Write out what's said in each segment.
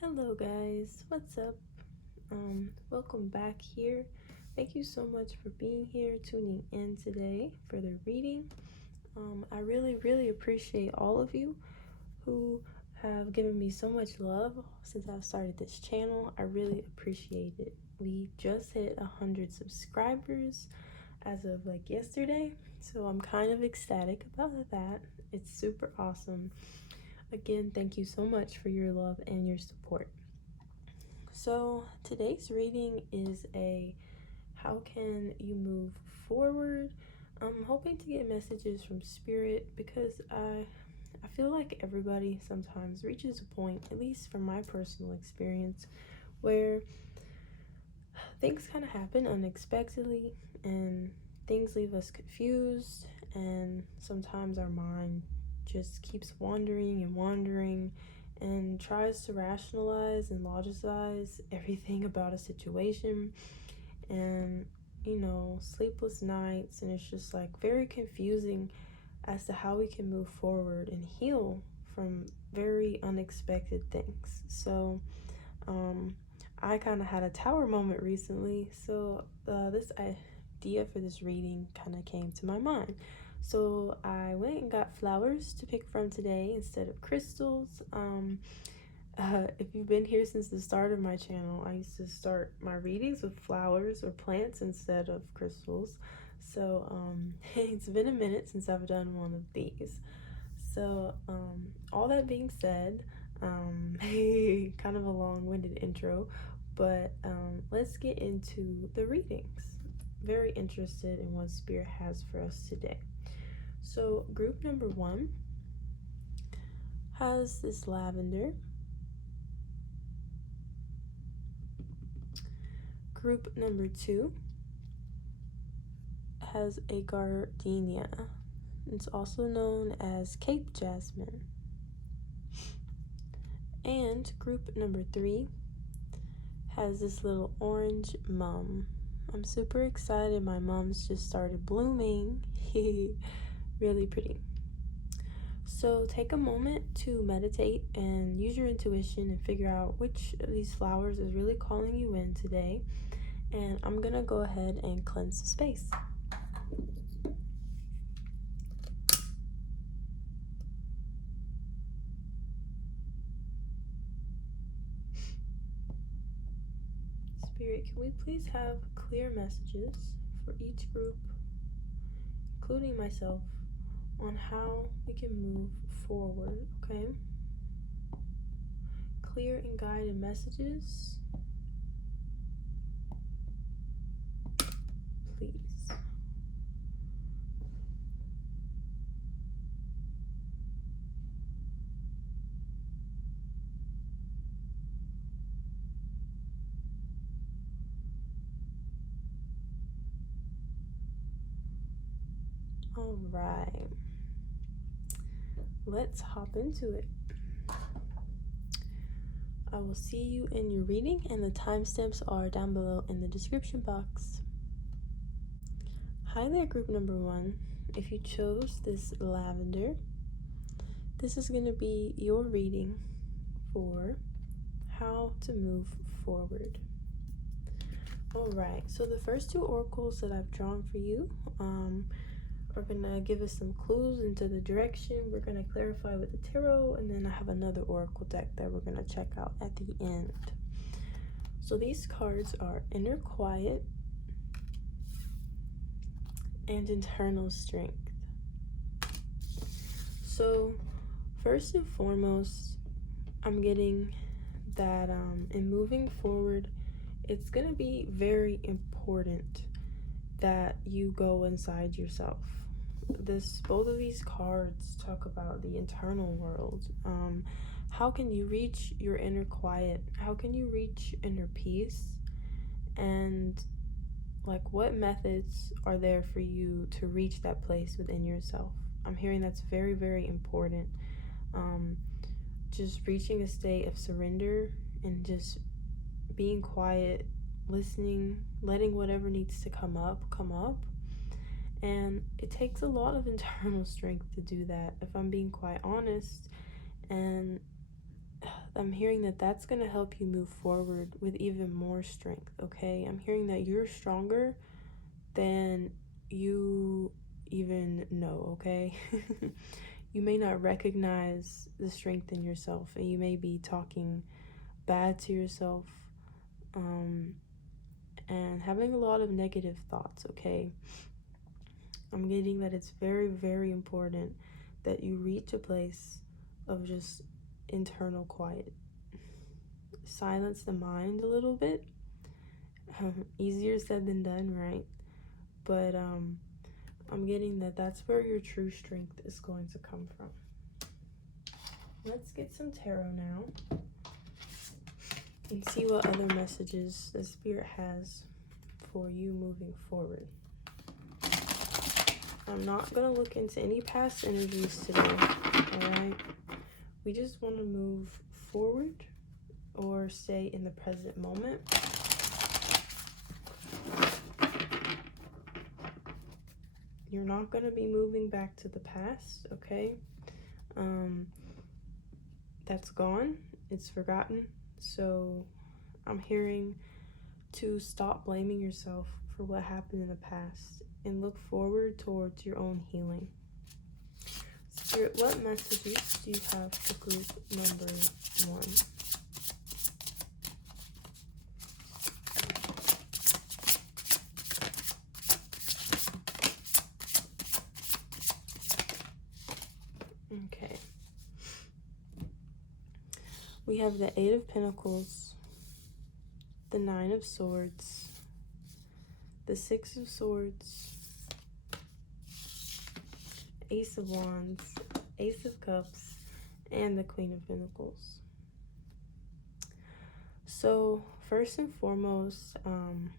Hello guys, what's up? Welcome back here. Thank you so much for being here, tuning in today for the reading. I really appreciate all of you who have given me so much love since I've started this channel. I really appreciate it. We just hit 100 subscribers as of like yesterday, so I'm kind of ecstatic about that. It's super awesome. Again, thank you so much for your love and your support. So today's reading is a how can you move forward? I'm hoping to get messages from spirit because I feel like everybody sometimes reaches a point, at least from my personal experience, where things kind of happen unexpectedly and things leave us confused, and sometimes our mind just keeps wandering and tries to rationalize and logicize everything about a situation, and sleepless nights, and it's just like very confusing as to how we can move forward and heal from very unexpected things. So I kind of had a tower moment recently, so this idea for this reading kind of came to my mind. So I went and got flowers to pick from today instead of crystals. If you've been here since the start of my channel, I used to start my readings with flowers or plants instead of crystals. So it's been a minute since I've done one of these. So all that being said, kind of a long-winded intro, but let's get into the readings. Very interested in what Spirit has for us today. So group number 1 has this lavender. Group number 2 has a gardenia. It's also known as Cape Jasmine. And group number 3 has this little orange mum. I'm super excited. My mums just started blooming. Really pretty. So take a moment to meditate and use your intuition and figure out which of these flowers is really calling you in today. And I'm gonna go ahead and cleanse the space. Spirit, can we please have clear messages for each group, including myself, on how we can move forward, okay? Clear and guided messages, please. All right, let's hop into it. I will see you in your reading, and the timestamps are down below in the description box. Hi there, group number 1. If you chose this lavender, this is going to be your reading for how to move forward. All right, so the first 2 oracles that I've drawn for you are gonna give us some clues into the direction. We're gonna clarify with the tarot, and then I have another oracle deck that we're gonna check out at the end. So these cards are Inner Quiet and Internal Strength. So first and foremost, I'm getting that in moving forward, it's gonna be very important that you go inside yourself. Both of these cards talk about the internal world. How can you reach your inner quiet? How can you reach inner peace? And like, what methods are there for you to reach that place within yourself? I'm hearing that's very important. Just reaching a state of surrender and just being quiet, listening, letting whatever needs to come up. And it takes a lot of internal strength to do that, if I'm being quite honest. And I'm hearing that that's going to help you move forward with even more strength, okay? I'm hearing that you're stronger than you even know, okay? You may not recognize the strength in yourself, and you may be talking bad to yourself, and having a lot of negative thoughts, okay? I'm getting that it's very, very important that you reach a place of just internal quiet. Silence the mind a little bit. Easier said than done, right? But I'm getting that that's where your true strength is going to come from. Let's get some tarot now and see what other messages the Spirit has for you moving forward. I'm not going to look into any past energies today, alright? We just want to move forward or stay in the present moment. You're not going to be moving back to the past, okay? That's gone. It's forgotten. So I'm hearing to stop blaming yourself for what happened in the past and look forward towards your own healing. Spirit, what messages do you have for group number 1? Okay. We have the 8 of Pentacles, the 9 of Swords, the 6 of Swords, Ace of Wands, Ace of Cups, and the Queen of Pentacles. So, first and foremost, I'm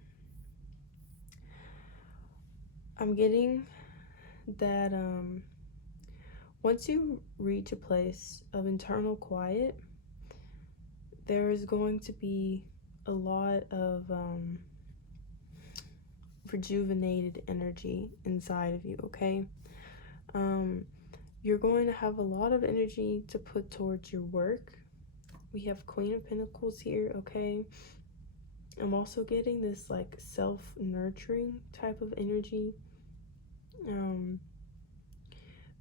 getting that once you reach a place of internal quiet, there is going to be a lot of rejuvenated energy inside of you, okay? You're going to have a lot of energy to put towards your work. We have Queen of Pentacles here, okay? I'm also getting this like self-nurturing type of energy.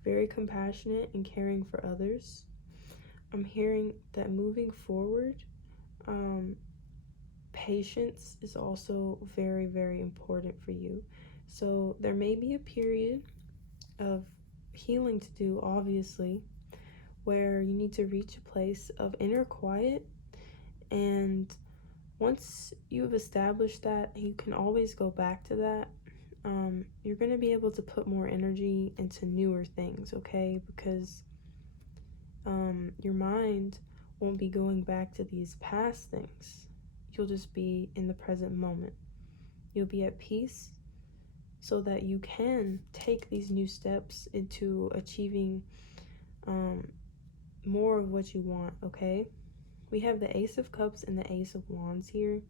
Very compassionate and caring for others. I'm hearing that moving forward, patience is also very, very important for you. So there may be a period of healing to do, obviously, where you need to reach a place of inner quiet, and once you've established that, you can always go back to that. You're going to be able to put more energy into newer things, okay? Because your mind won't be going back to these past things. You'll just be in the present moment. You'll be at peace so that you can take these new steps into achieving more of what you want, okay? We have the Ace of Cups and the Ace of Wands here.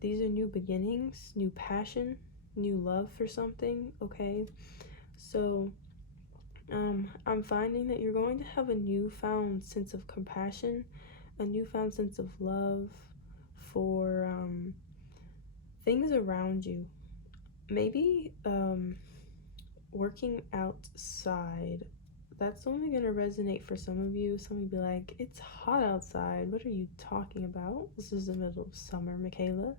These are new beginnings, new passion, new love for something, okay? So I'm finding that you're going to have a newfound sense of compassion, a newfound sense of love for things around you. Maybe working outside. That's only going to resonate for some of you. Some of you be like, it's hot outside. What are you talking about? This is the middle of summer, Michaela.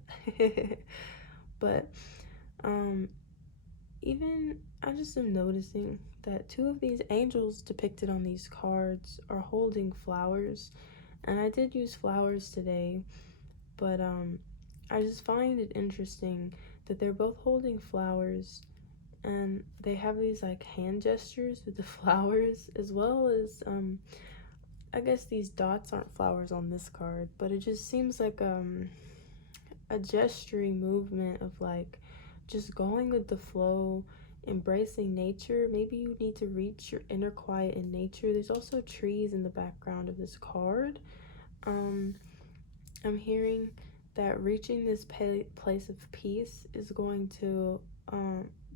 But even I just am noticing that 2 of these angels depicted on these cards are holding flowers. And I did use flowers today, but I just find it interesting that they're both holding flowers, and they have these like hand gestures with the flowers, as well as I guess these dots aren't flowers on this card, but it just seems like a gesturing movement of like just going with the flow, embracing nature. Maybe you need to reach your inner quiet in nature. There's also trees in the background of this card. I'm hearing that reaching this place of peace is going to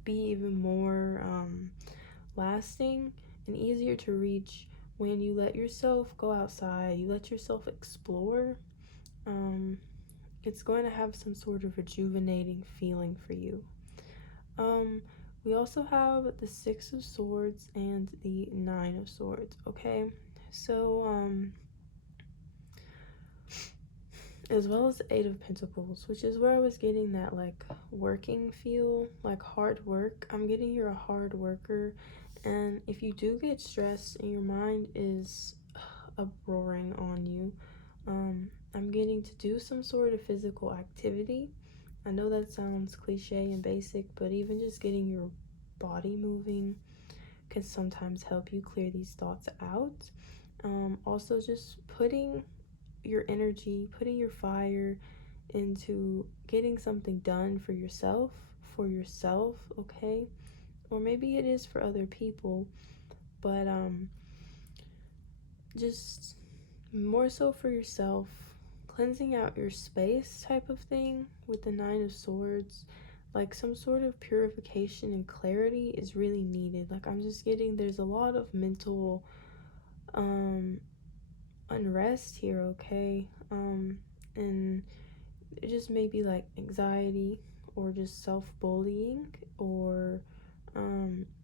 be even more lasting and easier to reach when you let yourself go outside, you let yourself explore, it's going to have some sort of rejuvenating feeling for you. We also have the Six of Swords and the Nine of Swords, okay? So, as well as the Eight of Pentacles, which is where I was getting that, like, working feel, like hard work. I'm getting you're a hard worker, and if you do get stressed and your mind is uproaring on you, I'm getting to do some sort of physical activity. I know that sounds cliche and basic, but even just getting your body moving can sometimes help you clear these thoughts out. Also, just putting your energy, putting your fire into getting something done for yourself, okay? Or maybe it is for other people, but just more so for yourself, cleansing out your space type of thing with the Nine of Swords. Like, some sort of purification and clarity is really needed. Like, I'm just getting there's a lot of mental unrest here, okay? And it just may be like anxiety or just self-bullying or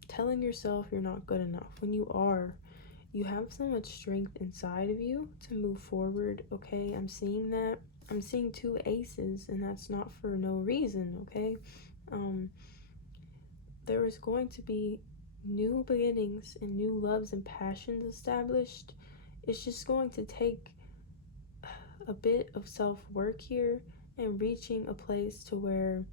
telling yourself you're not good enough when you are. You have so much strength inside of you to move forward, okay? I'm seeing that. I'm seeing two aces, and that's not for no reason, okay? There is going to be new beginnings and new loves and passions established. It's just going to take a bit of self-work here and reaching a place to where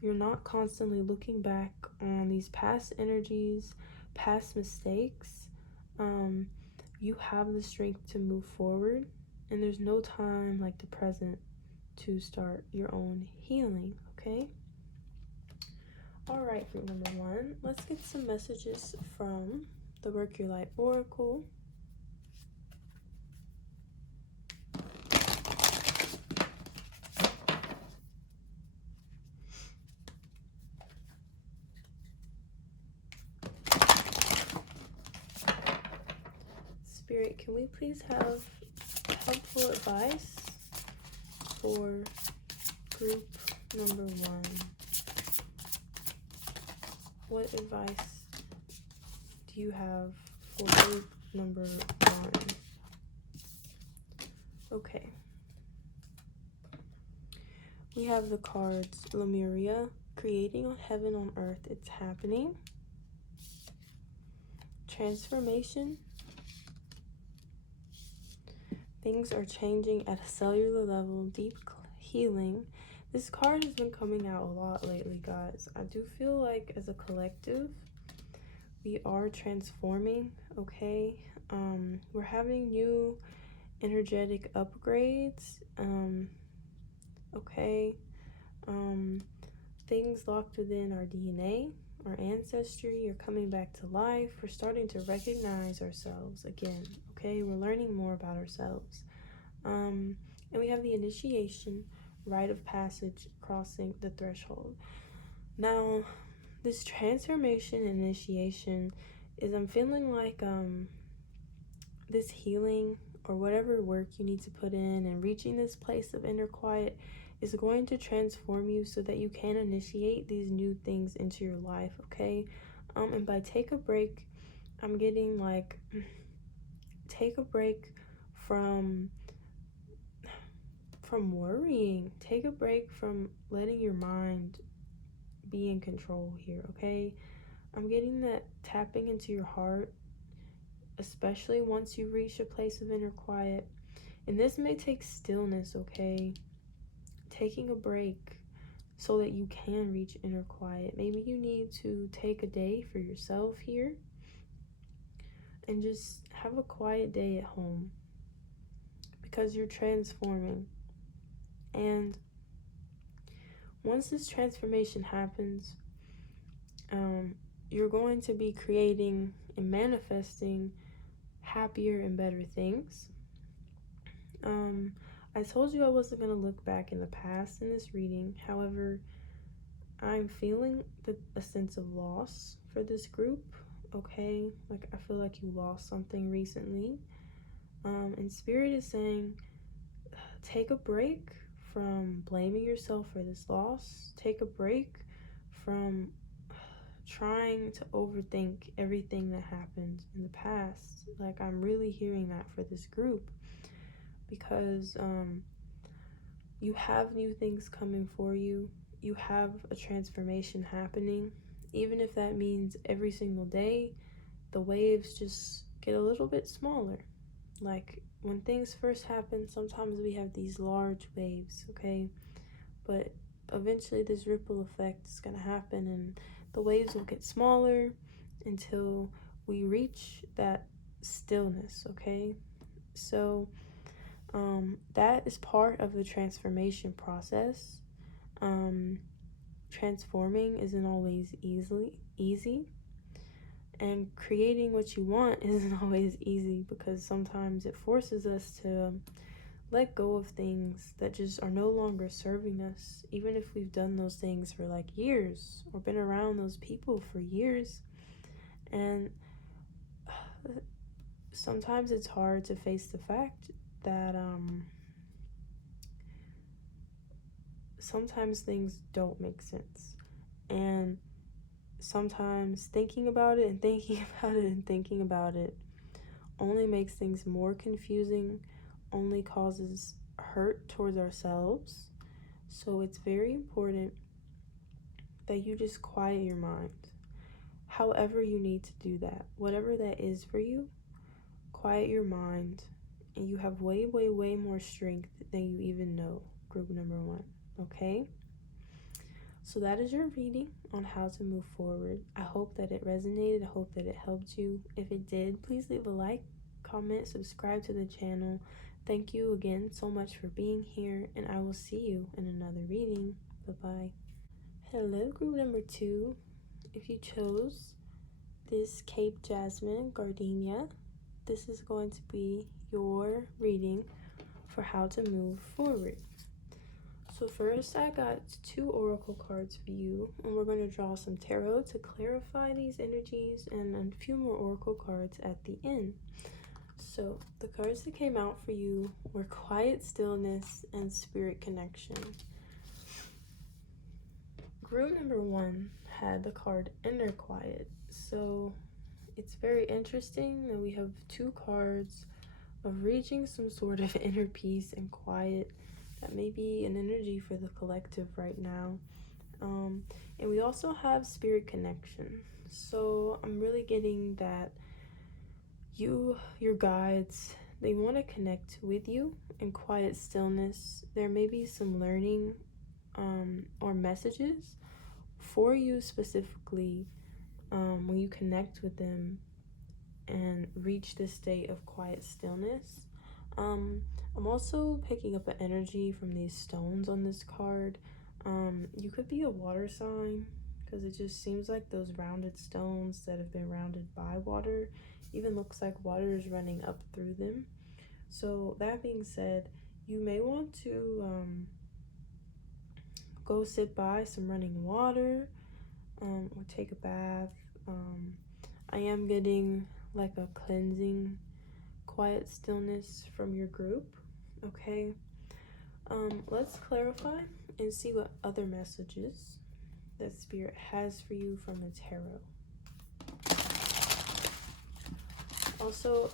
you're not constantly looking back on these past energies, past mistakes. You have the strength to move forward, and there's no time like the present to start your own healing, okay? All right, group number one, let's get some messages from the Work Your Light Oracle. Spirit, can we please have helpful advice for group number one? What advice do you have for group number one? Okay. We have the cards Lemuria, creating on heaven on earth, it's happening. Transformation. Things are changing at a cellular level, deep healing. This card has been coming out a lot lately, guys. I do feel like as a collective, we are transforming, okay? We're having new energetic upgrades, okay? Things locked within our DNA, our ancestry are coming back to life. We're starting to recognize ourselves again, okay? We're learning more about ourselves. And we have the initiation, rite of passage, crossing the threshold. Now, this transformation initiation is, I'm feeling like this healing or whatever work you need to put in and reaching this place of inner quiet is going to transform you so that you can initiate these new things into your life, okay? And by take a break, I'm getting like take a break from worrying. Take a break from letting your mind be in control here, okay? I'm getting that tapping into your heart, especially once you reach a place of inner quiet. And this may take stillness, okay? Taking a break so that you can reach inner quiet. Maybe you need to take a day for yourself here and just have a quiet day at home because you're transforming. And once this transformation happens, you're going to be creating and manifesting happier and better things. I told you I wasn't going to look back in the past in this reading. However, I'm feeling a sense of loss for this group, okay? Like, I feel like you lost something recently. And Spirit is saying, take a break from blaming yourself for this loss. Take a break from trying to overthink everything that happened in the past. Like, I'm really hearing that for this group, because you have new things coming for you. You have a transformation happening. Even if that means every single day the waves just get a little bit smaller. Like, when things first happen, sometimes we have these large waves, okay? But eventually this ripple effect is going to happen, and the waves will get smaller until we reach that stillness, okay? So that is part of the transformation process. Transforming isn't always easy, and creating what you want isn't always easy, because sometimes it forces us to let go of things that just are no longer serving us, even if we've done those things for like years or been around those people for years. And sometimes it's hard to face the fact that sometimes things don't make sense, and sometimes thinking about it and thinking about it and thinking about it only makes things more confusing, only causes hurt towards ourselves. So it's very important that you just quiet your mind. However you need to do that, whatever that is for you, quiet your mind, and you have way, way, way more strength than you even know, group number 1, okay? So that is your reading on how to move forward. I hope that it resonated. I hope that it helped you. If it did, please leave a like, comment, subscribe to the channel. Thank you again so much for being here, and I will see you in another reading. Bye-bye. Hello, group number 2. If you chose this Cape Jasmine gardenia, this is going to be your reading for how to move forward. So first, I got 2 oracle cards for you, and we're going to draw some tarot to clarify these energies, and a few more oracle cards at the end. So the cards that came out for you were Quiet Stillness and Spirit Connection. Group number 1 had the card Inner Quiet. So it's very interesting that we have 2 cards of reaching some sort of inner peace and quiet. That may be an energy for the collective right now. And we also have Spirit Connection. So I'm really getting that your guides, they want to connect with you in quiet stillness. There may be some learning or messages for you specifically when you connect with them and reach this state of quiet stillness. I'm also picking up an energy from these stones on this card. You could be a water sign, because it just seems like those rounded stones that have been rounded by water even looks like water is running up through them. So that being said, you may want to go sit by some running water or take a bath. I am getting like a cleansing quiet stillness from your group, okay? Let's clarify and see what other messages that Spirit has for you from the tarot. Also,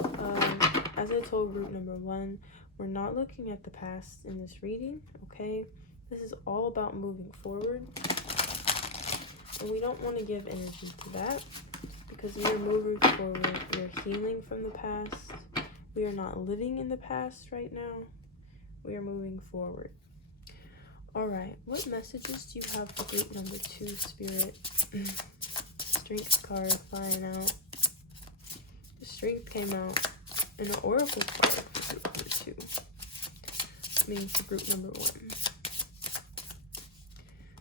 as I told group number 1, we're not looking at the past in this reading, okay? This is all about moving forward, and we don't want to give energy to that, because we are moving forward. We are healing from the past. We are not living in the past right now. We are moving forward. All right, what messages do you have for group number 2, Spirit? Strength card flying out. The Strength came out, and an Oracle card for group number 2. Meaning for group number 1.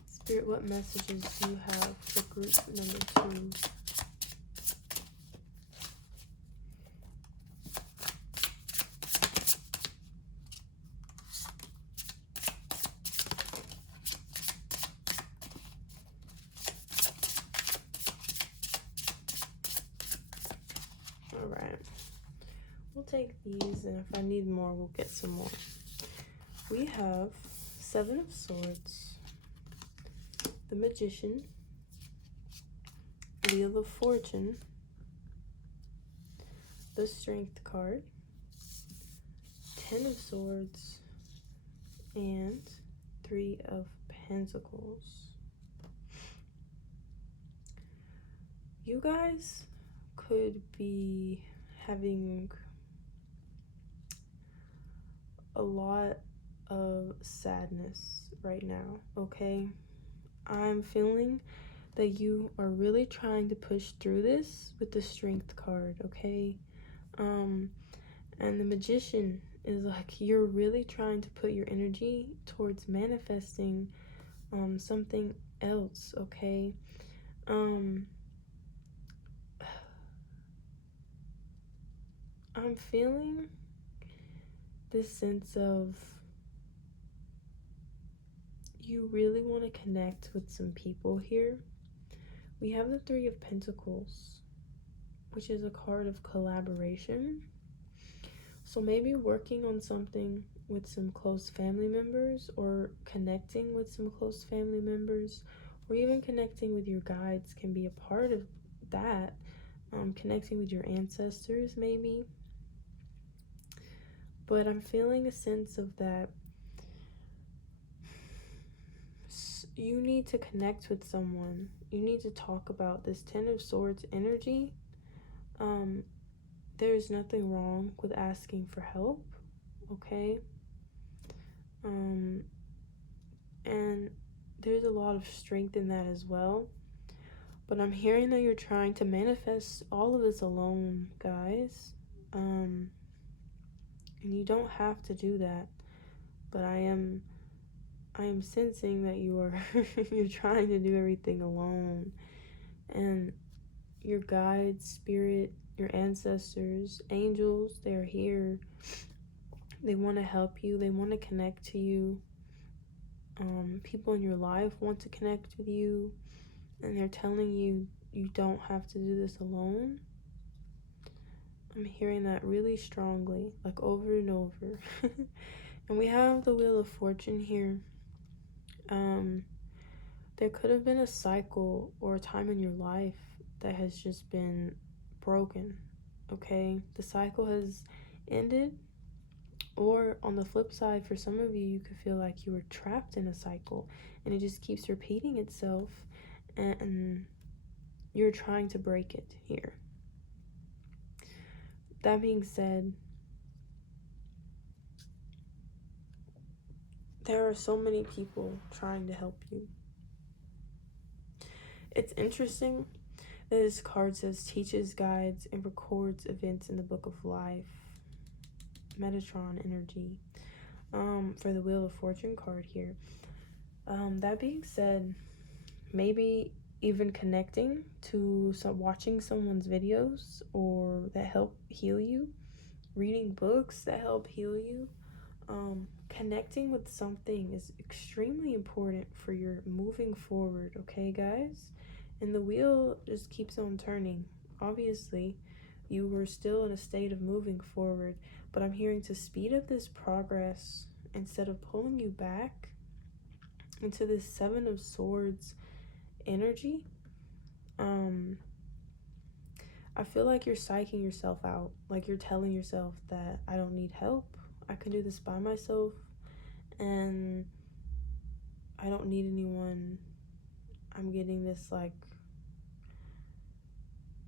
Spirit, what messages do you have for group number 2? We'll take these, and if I need more, we'll get some more. We have Seven of Swords, the Magician, Wheel of Fortune, the Strength card, Ten of Swords, and Three of Pentacles. You guys could be having a lot of sadness right now, okay? I'm feeling that you are really trying to push through this with the Strength card, okay? And the Magician is like, you're really trying to put your energy towards manifesting something else, okay? I'm feeling this sense of you really want to connect with some people here. We have the Three of Pentacles, which is a card of collaboration. So maybe working on something with some close family members, or connecting with some close family members, or even connecting with your guides can be a part of that. Connecting with your ancestors maybe. But I'm feeling a sense of that you need to connect with someone. You need to talk about this Ten of Swords energy. There's nothing wrong with asking for help, okay? And there's a lot of strength in that as well. But I'm hearing that you're trying to manifest all of this alone, guys. And you don't have to do that. But I am sensing that you are you're trying to do everything alone. And your guides, spirit, your ancestors, angels, they're here. They want to help you. They want to connect to you. People in your life want to connect with you, and they're telling you you don't have to do this alone. I'm hearing that really strongly, like over and over. And we have the Wheel of Fortune here. There could have been a cycle or a time in your life that has just been broken, okay? The cycle has ended. Or on the flip side, for some of you, you could feel like you were trapped in a cycle and it just keeps repeating itself, and you're trying to break it here. That being said, there are so many people trying to help you. It's interesting that this card says teaches, guides, and records events in the book of life. Metatron energy. For the Wheel of Fortune card here. That being said, maybe even connecting to watching someone's videos or that help heal you, reading books that help heal you, connecting with something is extremely important for your moving forward, okay, guys? And the wheel just keeps on turning. Obviously, you were still in a state of moving forward, but I'm hearing to speed up this progress instead of pulling you back into this Seven of Swords energy. I feel like you're psyching yourself out, like you're telling yourself that I don't need help, I can do this by myself, and I don't need anyone. I'm getting this, like,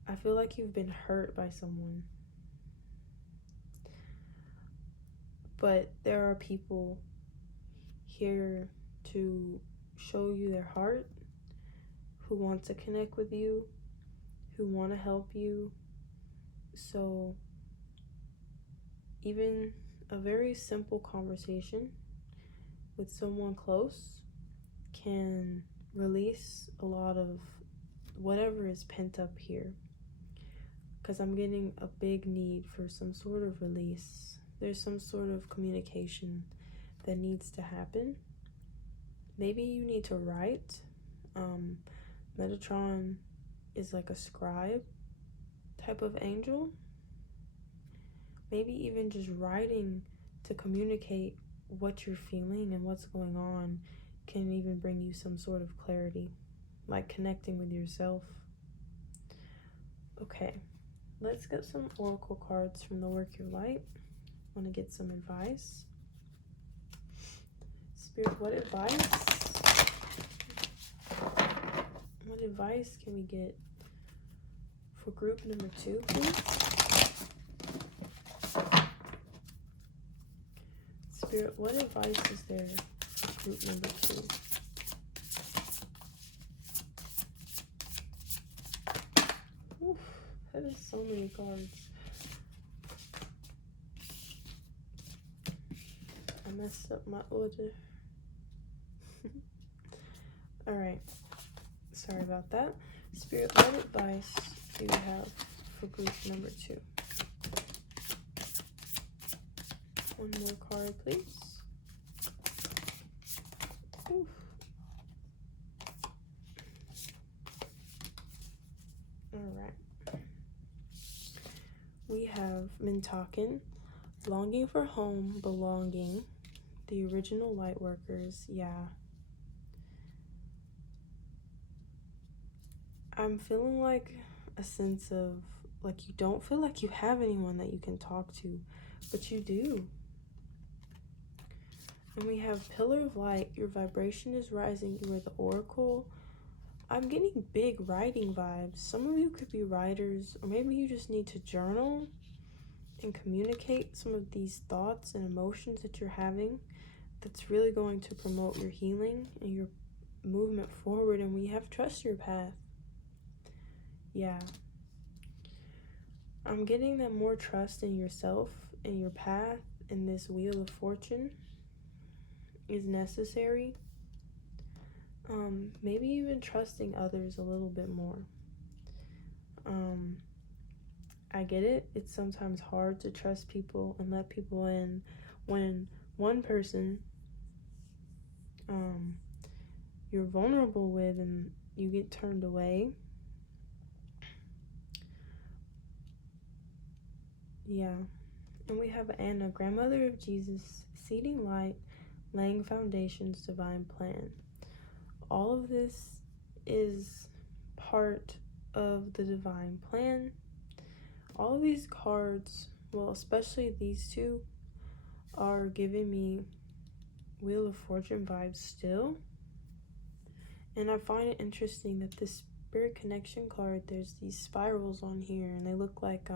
I feel like you've been hurt by someone, but there are people here to show you their heart, who want to connect with you, who want to help you. So even a very simple conversation with someone close can release a lot of whatever is pent up here, because I'm getting a big need for some sort of release. There's some sort of communication that needs to happen. Maybe you need to write. Metatron is like a scribe type of angel. maybe even just writing to communicate what you're feeling and what's going on can even bring you some sort of clarity, like connecting with yourself. Okay, let's get some oracle cards from the Work Your Light. Want to get some advice? Spirit, what advice can we get for group number 2, please? Spirit, what advice is there for group number 2? Oof, that is so many cards. I messed up my order. Alright, sorry about that. Spirit, what advice do you have for group number 2? One more card, please. Oof. Alright. We have Mintakin, longing for home, belonging, the original light workers. Yeah. I'm feeling like a sense of, like, you don't feel like you have anyone that you can talk to, but you do. And we have Pillar of Light, your vibration is rising, you are the oracle. I'm getting big writing vibes. Some of you could be writers, or maybe you just need to journal and communicate some of these thoughts and emotions that you're having. That's really going to promote your healing and your movement forward. And we have trust your path. Yeah. I'm getting that more trust in yourself and your path in this Wheel of Fortune is necessary. Maybe even trusting others a little bit more. I get it. It's sometimes hard to trust people and let people in when one person you're vulnerable with and you get turned away. Yeah. And we have Anna, grandmother of Jesus, seeding light, laying foundations, divine plan. All of this is part of the divine plan. All of these cards, well, especially these two, are giving me Wheel of Fortune vibes still. And I find it interesting that this Spirit Connection card, there's these spirals on here, and they look like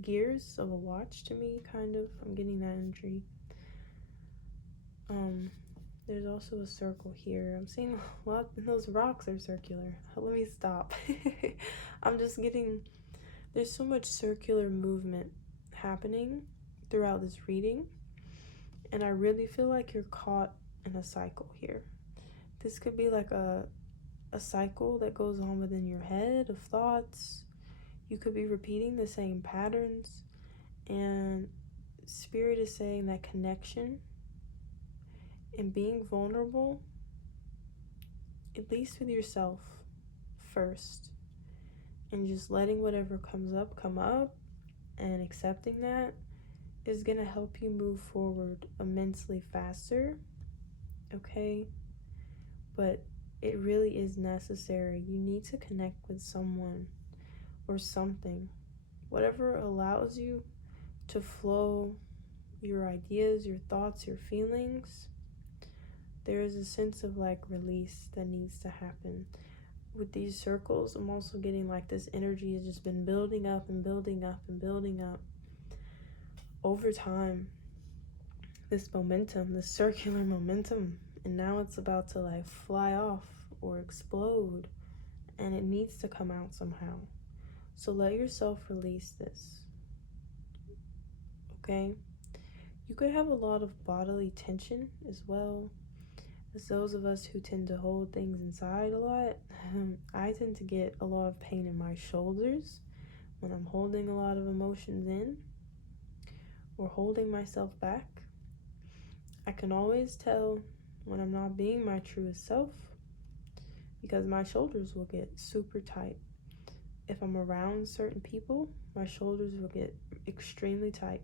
gears of a watch to me, kind of. I'm getting that energy. There's also a circle here. I'm seeing a lot, those rocks are circular. Let me stop. I'm just getting, there's so much circular movement happening throughout this reading, and I really feel like you're caught in a cycle here. This could be like a cycle that goes on within your head of thoughts. You could be repeating the same patterns, and Spirit is saying that connection and being vulnerable, at least with yourself first, and just letting whatever comes up come up and accepting that is going to help you move forward immensely faster. Okay? But it really is necessary. You need to connect with someone or something, whatever allows you to flow your ideas, your thoughts, your feelings. There is a sense of like release that needs to happen. With these circles, I'm also getting like this energy has just been building up and building up and building up over time. This momentum, this circular momentum, and now it's about to like fly off or explode, and it needs to come out somehow. So let yourself release this. Okay? You could have a lot of bodily tension as well. As those of us who tend to hold things inside a lot, I tend to get a lot of pain in my shoulders when I'm holding a lot of emotions in or holding myself back. I can always tell when I'm not being my truest self because my shoulders will get super tight. if I'm around certain people, my shoulders will get extremely tight.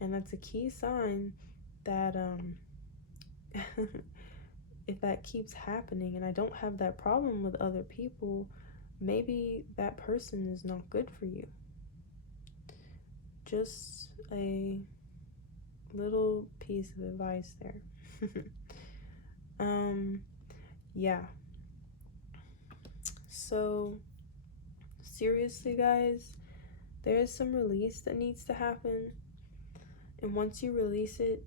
And that's a key sign that if that keeps happening and I don't have that problem with other people, maybe that person is not good for you. Just a little piece of advice there. Yeah. So seriously, guys, there is some release that needs to happen. And once you release it,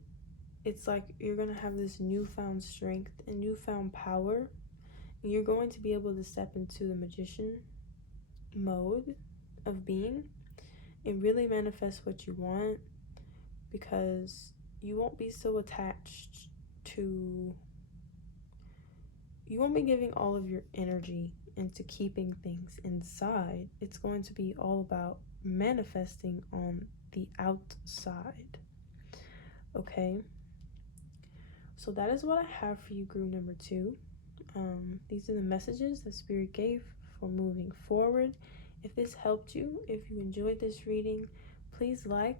it's like you're going to have this newfound strength and newfound power. And you're going to be able to step into the magician mode of being and really manifest what you want, because you won't be so attached to, you won't be giving all of your energy into keeping things inside. It's going to be all about manifesting on the outside. Okay? So that is what I have for you, group number 2. These are the messages that Spirit gave for moving forward. If this helped you, if you enjoyed this reading, please like,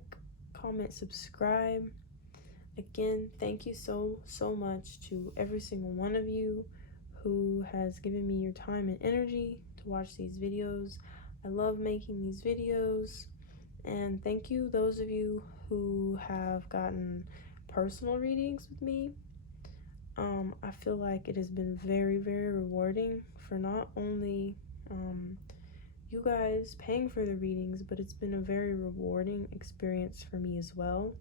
comment, subscribe. Again, thank you so much to every single one of you who has given me your time and energy to watch these videos. I love making these videos. And thank you those of you who have gotten personal readings with me. I feel like it has been very, very rewarding for not only you guys paying for the readings, but it's been a very rewarding experience for me as well.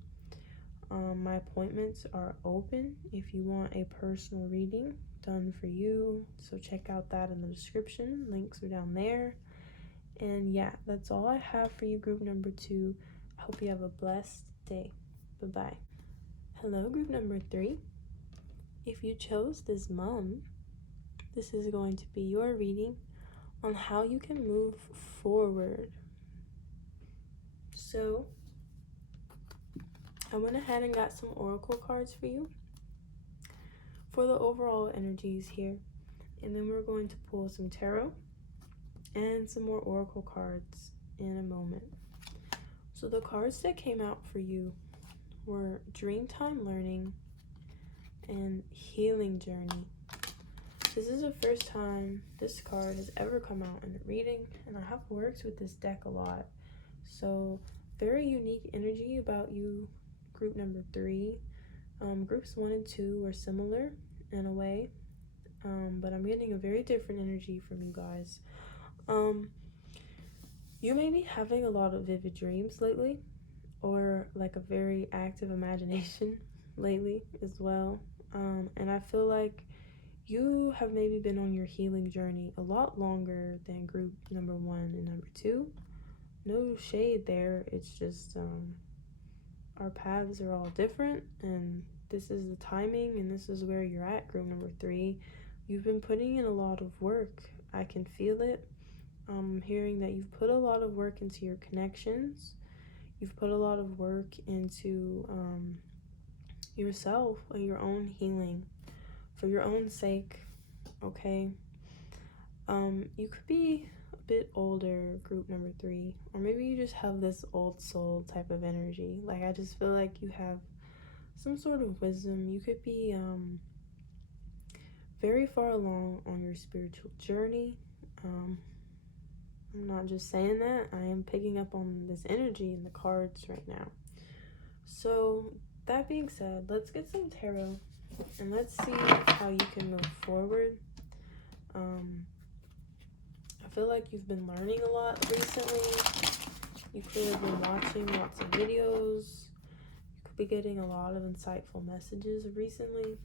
My appointments are open if you want a personal reading done for you, so check out that in the description. Links are down there. And yeah, that's all I have for you, group number 2. I hope you have a blessed day. Bye-bye. Hello, group number 3. If you chose this month, this is going to be your reading on how you can move forward. So I went ahead and got some oracle cards for you for the overall energies here, and then we're going to pull some tarot and some more oracle cards in a moment. So the cards that came out for you were Dreamtime Learning and Healing Journey. This is the first time this card has ever come out in a reading, and I have worked with this deck a lot. So very unique energy about you, group number 3. Groups 1 and 2 are similar in a way, but I'm getting a very different energy from you guys. You may be having a lot of vivid dreams lately, or like a very active imagination lately as well. And I feel like you have maybe been on your healing journey a lot longer than group number 1 and number 2. No shade there, it's just our paths are all different, and this is the timing, and this is where you're at, group number 3. You've been putting in a lot of work. I can feel it. I'm hearing that you've put a lot of work into your connections. You've put a lot of work into yourself and your own healing for your own sake, okay? You could be a bit older, group number 3, or maybe you just have this old soul type of energy. Like, I just feel like you have some sort of wisdom. You could be very far along on your spiritual journey. I'm not just saying that, I am picking up on this energy in the cards right now. So that being said, let's get some tarot and let's see how you can move forward. I feel like you've been learning a lot recently. You could have been watching lots of videos. You could be getting a lot of insightful messages recently.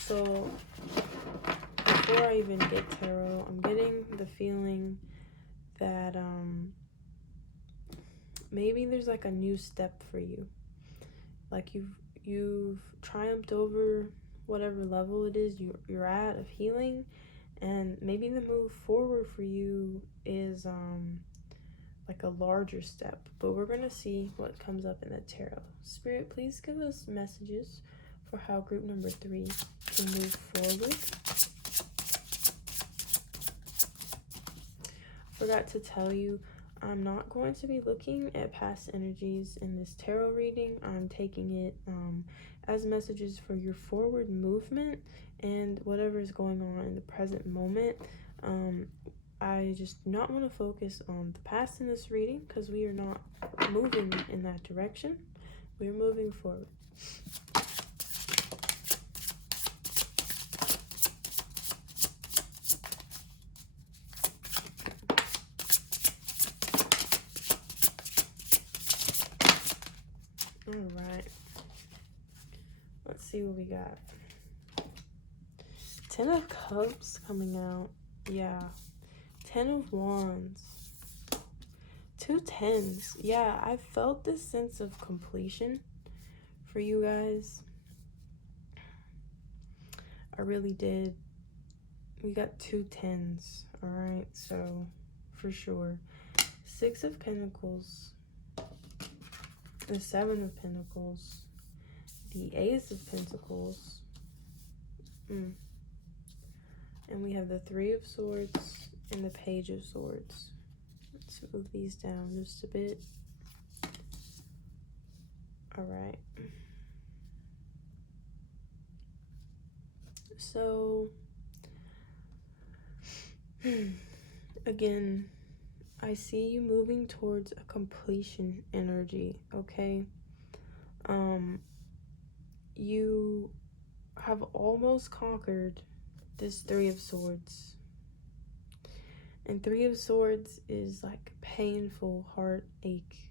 So before I even get tarot, I'm getting the feeling that maybe there's like a new step for you. Like you've triumphed over whatever level it is you're at of healing, and maybe the move forward for you is like a larger step. But we're gonna see what comes up in the tarot. Spirit, please give us messages for how group number 3 can move forward. forgot to tell you, I'm not going to be looking at past energies in this tarot reading. I'm taking it as messages for your forward movement and whatever is going on in the present moment. I just do not want to focus on the past in this reading because we are not moving in that direction. We're moving forward. All right. Let's see what we got. 10 of Cups coming out. Yeah. 10 of Wands. 2 tens. Yeah, I felt this sense of completion for you guys. I really did. We got 2 tens. All right, so for sure. 6 of Pentacles. The 7 of Pentacles. The Ace of Pentacles. And we have the 3 of Swords and the Page of Swords. Let's move these down just a bit. All right. So, again, I see you moving towards a completion energy, okay? You have almost conquered this 3 of Swords. And 3 of Swords is like painful heartache.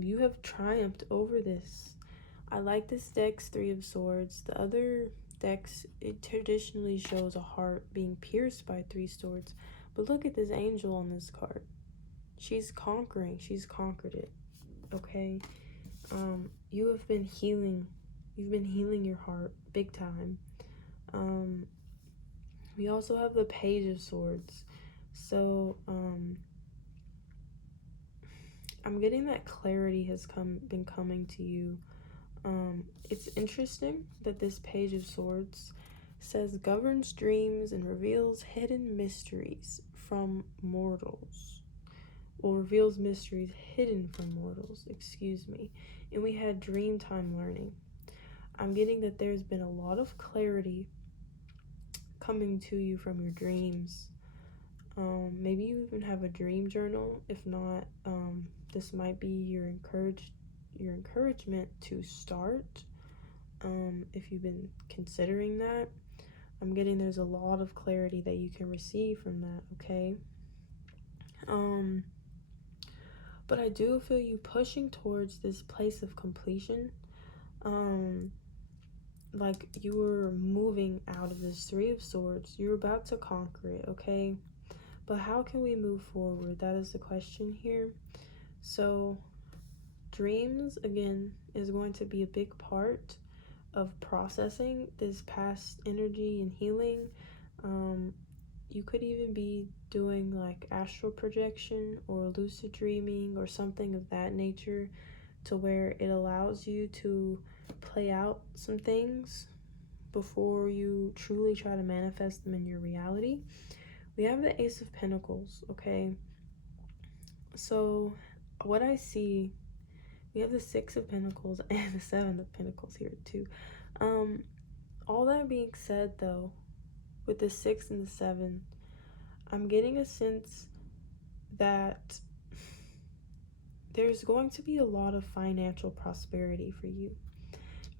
You have triumphed over this. I like this deck's 3 of Swords. The other decks, it traditionally shows a heart being pierced by 3 swords. But look at this angel on this card. She's conquering. She's conquered it. Okay? You have been healing. You've been healing your heart big time. We also have the Page of Swords. So, I'm getting that clarity has been coming to you. It's interesting that this Page of Swords says governs dreams and reveals hidden mysteries from mortals. Well, reveals mysteries hidden from mortals, excuse me. And we had Dreamtime learning. I'm getting that there's been a lot of clarity coming to you from your dreams. Maybe you even have a dream journal. If not, this might be your encouragement to start. If you've been considering that, I'm getting there's a lot of clarity that you can receive from that, okay? But I do feel you pushing towards this place of completion. Like you were moving out of this 3 of Swords. You're about to conquer it, okay? But how can we move forward? That is the question here. So dreams, again, is going to be a big part of processing this past energy and healing. You could even be doing like astral projection or lucid dreaming or something of that nature, to where it allows you to play out some things before you truly try to manifest them in your reality. We have the Ace of Pentacles, okay? So what I see, we have the 6 of Pentacles and the 7 of Pentacles here too. All that being said though, with the 6 and the 7, I'm getting a sense that there's going to be a lot of financial prosperity for you.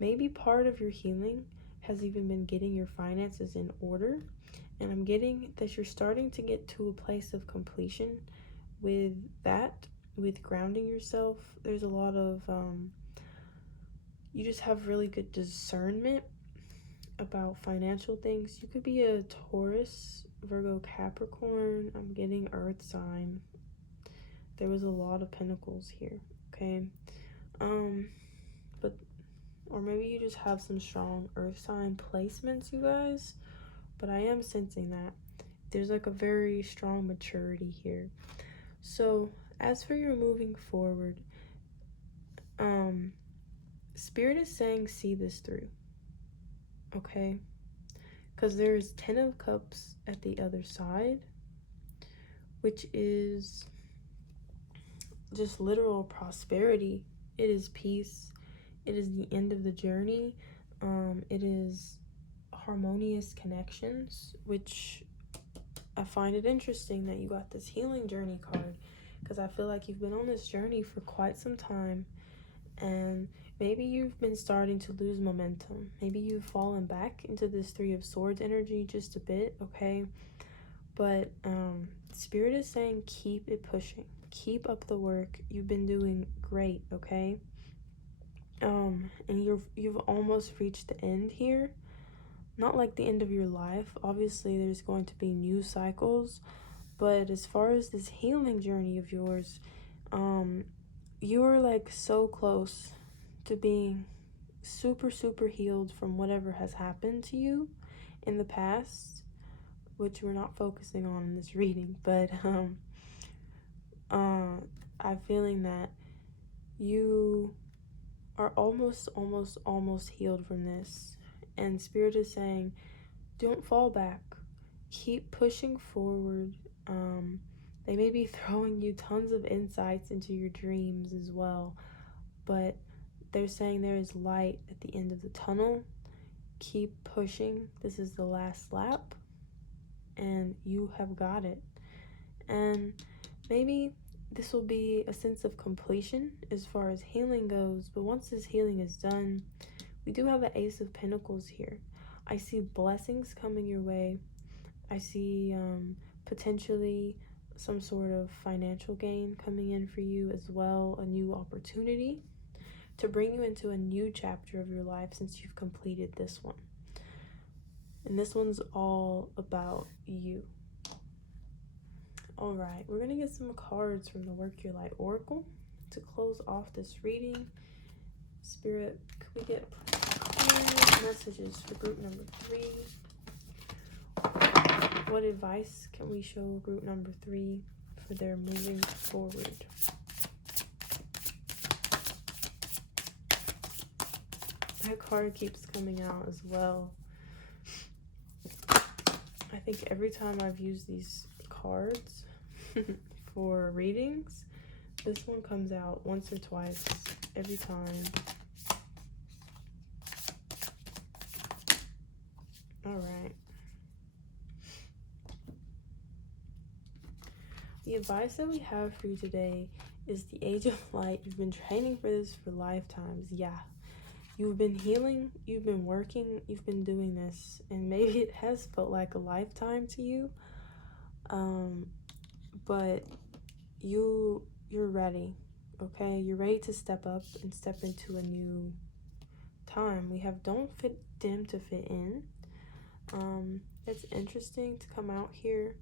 Maybe part of your healing has even been getting your finances in order. And I'm getting that you're starting to get to a place of completion with that, with grounding yourself. There's a lot of, you just have really good discernment about financial things. You could be a Taurus, Virgo, Capricorn. I'm getting Earth sign. There was a lot of Pentacles here, okay? Or maybe you just have some strong Earth sign placements, you guys. But I am sensing that there's like a very strong maturity here. So as for your moving forward, Spirit is saying see this through, okay? Because there's 10 of Cups at the other side, which is just literal prosperity. It is peace. It is the end of the journey. It is harmonious connections, which I find it interesting that you got this healing journey card, because I feel like you've been on this journey for quite some time, and maybe you've been starting to lose momentum. Maybe you've fallen back into this Three of Swords energy just a bit, okay? But Spirit is saying keep it pushing. Keep up the work. You've been doing great, okay? And you've almost reached the end here. Not like the end of your life. Obviously, there's going to be new cycles. But as far as this healing journey of yours, you're like so close to being super, super healed from whatever has happened to you in the past, which we're not focusing on in this reading. But I'm feeling that you are almost healed from this. And Spirit is saying, don't fall back. Keep pushing forward. They may be throwing you tons of insights into your dreams as well, but they're saying there is light at the end of the tunnel. Keep pushing. This is the last lap, and you have got it. And maybe this will be a sense of completion as far as healing goes, but once this healing is done, we do have the Ace of Pentacles here. I see blessings coming your way. I see potentially some sort of financial gain coming in for you as well, a new opportunity to bring you into a new chapter of your life since you've completed this one. And this one's all about you. All right, we're going to get some cards from the Work Your Light Oracle to close off this reading. Spirit, could we get clear messages for group number 3? What advice can we show group number 3 for their moving forward? That card keeps coming out as well. I think every time I've used these cards for readings, this one comes out once or twice every time. All right. The advice that we have for you today is the Age of Light. You've been training for this for lifetimes. Yeah. You've been healing, you've been working, you've been doing this, and maybe it has felt like a lifetime to you. But you're ready, okay? You're ready to step up and step into a new time. We have don't dim to fit in. It's interesting to come out here.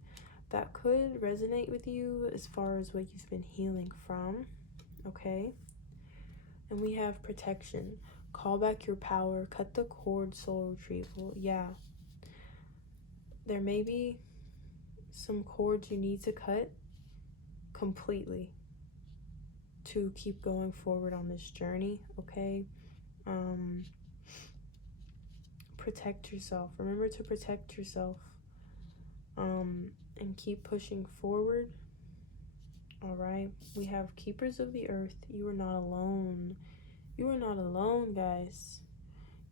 That could resonate with you as far as what you've been healing from, okay? And we have protection. Call back your power. Cut the cord, soul retrieval. Yeah. There may be some cords you need to cut completely to keep going forward on this journey, okay? Protect yourself. Remember to protect yourself. And keep pushing forward. All right. We have Keepers of the Earth. You are not alone. You are not alone, guys.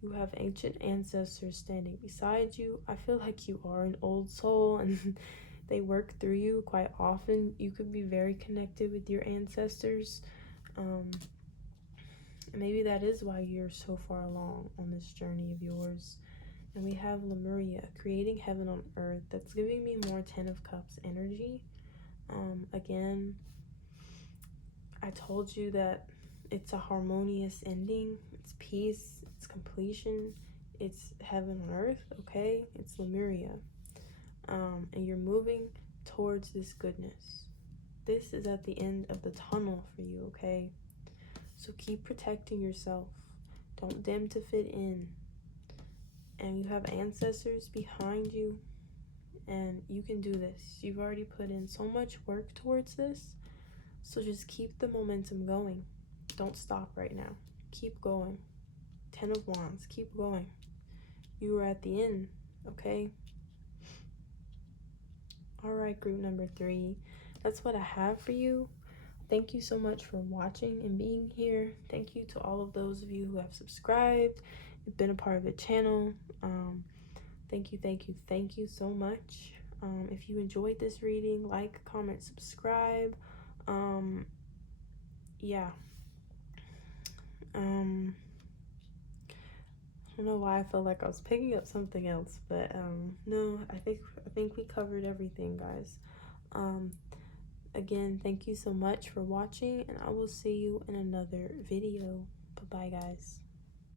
You have ancient ancestors standing beside you. I feel like you are an old soul and they work through you quite often. You could be very connected with your ancestors. Maybe that is why you're so far along on this journey of yours. And we have Lemuria, creating heaven on earth. That's giving me more 10 of Cups energy. Again, I told you that it's a harmonious ending. It's peace. It's completion. It's heaven on earth, okay? It's Lemuria. And you're moving towards this goodness. This is at the end of the tunnel for you, okay? So keep protecting yourself. Don't dim to fit in. And you have ancestors behind you. And you can do this. You've already put in so much work towards this. So just keep the momentum going. Don't stop right now. Keep going. 10 of Wands. Keep going. You are at the end, okay? All right, group number 3. that's what I have for you. Thank you so much for watching and being here. Thank you to all of those of you who have subscribed and been a part of the channel. Thank you, thank you so much. If you enjoyed this reading, like, comment, subscribe. Yeah. I don't know why I felt like I was picking up something else, but no, I think we covered everything, guys. Again, thank you so much for watching, and I will see you in another video. Bye bye, guys.